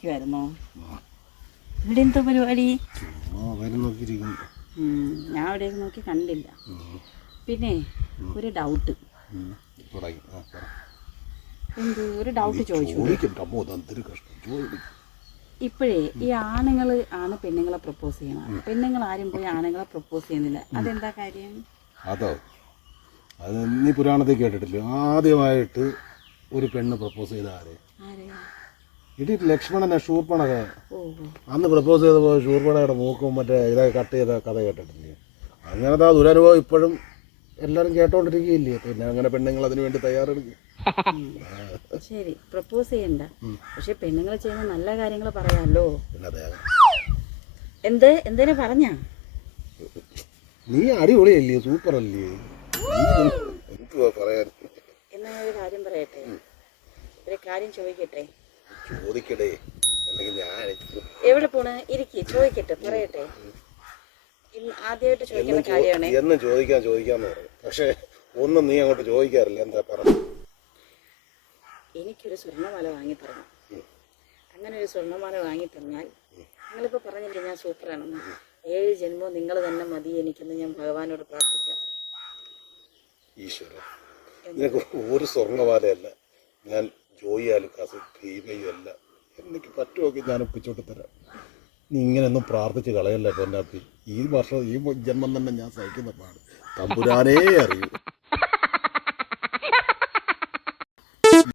ഇരിക്കുവായിരുന്നോ? ഇവിടെ എന്തോ പരിപാടി? ഞാൻ അവിടെയൊക്കെ നോക്കി കണ്ടില്ല. പിന്നെ ഒരു ഡൗട്ട്, ഒരു ഡൗട്ട് ചോദിച്ചു. ഇപ്പോഴേ ഈ ആണുങ്ങൾ ആണ് പെണ്ണുങ്ങളെ പ്രപ്പോസ് ചെയ്യണം, പെണ്ണുങ്ങൾ ആരും പോയി ആണുങ്ങളെ പ്രപ്പോസ് ചെയ്യുന്നില്ല. അതെന്താ കാര്യം? അതോ, അത് നീ പുരാണത്തിൽ കേട്ടിട്ടില്ലേ? ആദ്യമായിട്ട് ഒരു പെണ്ണ് പ്രപ്പോസ് ചെയ്ത ആരെ? ഇത് ലക്ഷ്മണനെ, ശൂർപ്പണക. അന്ന് പ്രപ്പോസ് ചെയ്തപ്പോൾ ശൂർപ്പണയുടെ മൂക്കും മറ്റേ ഇതൊക്കെ കട്ട് ചെയ്ത കഥ കേട്ടിട്ടില്ലേ? അങ്ങനത്തെ ആ ദുരനുഭവം ഇപ്പോഴും എല്ലാവരും കേട്ടോണ്ടിരിക്കുകയില്ലേ? പിന്നെ അങ്ങനെ പെണ്ണുങ്ങൾ അതിനു വേണ്ടി തയ്യാറെടുക്കും. ശരി, പ്രപ്പോസ് ചെയ്യണ്ട, പക്ഷെ പെണ്ണുങ്ങൾ ചെയ്യുന്ന നല്ല കാര്യങ്ങൾ പറയാമല്ലോ. എന്തേലും പറഞ്ഞാ? നീ അടിപൊളിയല്ലേ, സൂപ്പർ അല്ലേ? പറയാൻ എന്നാ ഒരു കാര്യം പറയട്ടെ, ഒരു കാര്യം ചോദിക്കട്ടെ? ചോദിക്കട്ടെ, അല്ലെങ്കിൽ ഞാൻ എവിടെ പോണ്? ഇരിക്കി, ചോദിക്കട്ടെ, പറയട്ടെ. ആദ്യമായിട്ട് ചോദിക്കുന്ന കാര്യമാണ്. എന്നും ചോദിക്കാന്ന് പറയും, പക്ഷെ ഒന്നും നീ അങ്ങോട്ട് ചോദിക്കാറില്ല. എന്താ പറ? എനിക്കൊരു സ്വർണ്ണമാല വാങ്ങി തരണം. അങ്ങനെ ഒരു സ്വർണ്ണമാല വാങ്ങി തന്നാൽ, നിങ്ങളിപ്പോൾ പറഞ്ഞില്ലേ ഞാൻ സൂപ്പറാണെന്ന്, 7 ജന്മവും നിങ്ങൾ തന്നെ മതി എനിക്കെന്ന് ഞാൻ ഭഗവാനോട് പ്രാർത്ഥിക്കാം. ഈശ്വര, നിനക്ക് ഒരു സ്വർണ്ണമാലയല്ല, ഞാൻ ജോയിയാലും ഭീമയുമല്ല. എനിക്ക് പറ്റുമൊക്കെ ഞാൻ ഒപ്പിച്ചോട്ട് തരാം. നീ ഇങ്ങനെയൊന്നും പ്രാർത്ഥിച്ച് കളയല്ല പൊന്നാപ്പി. ഈ വർഷം ഈ ജന്മം തന്നെ ഞാൻ സഹിക്കുന്ന പാട് തമ്പുരാനേ അറിയൂ.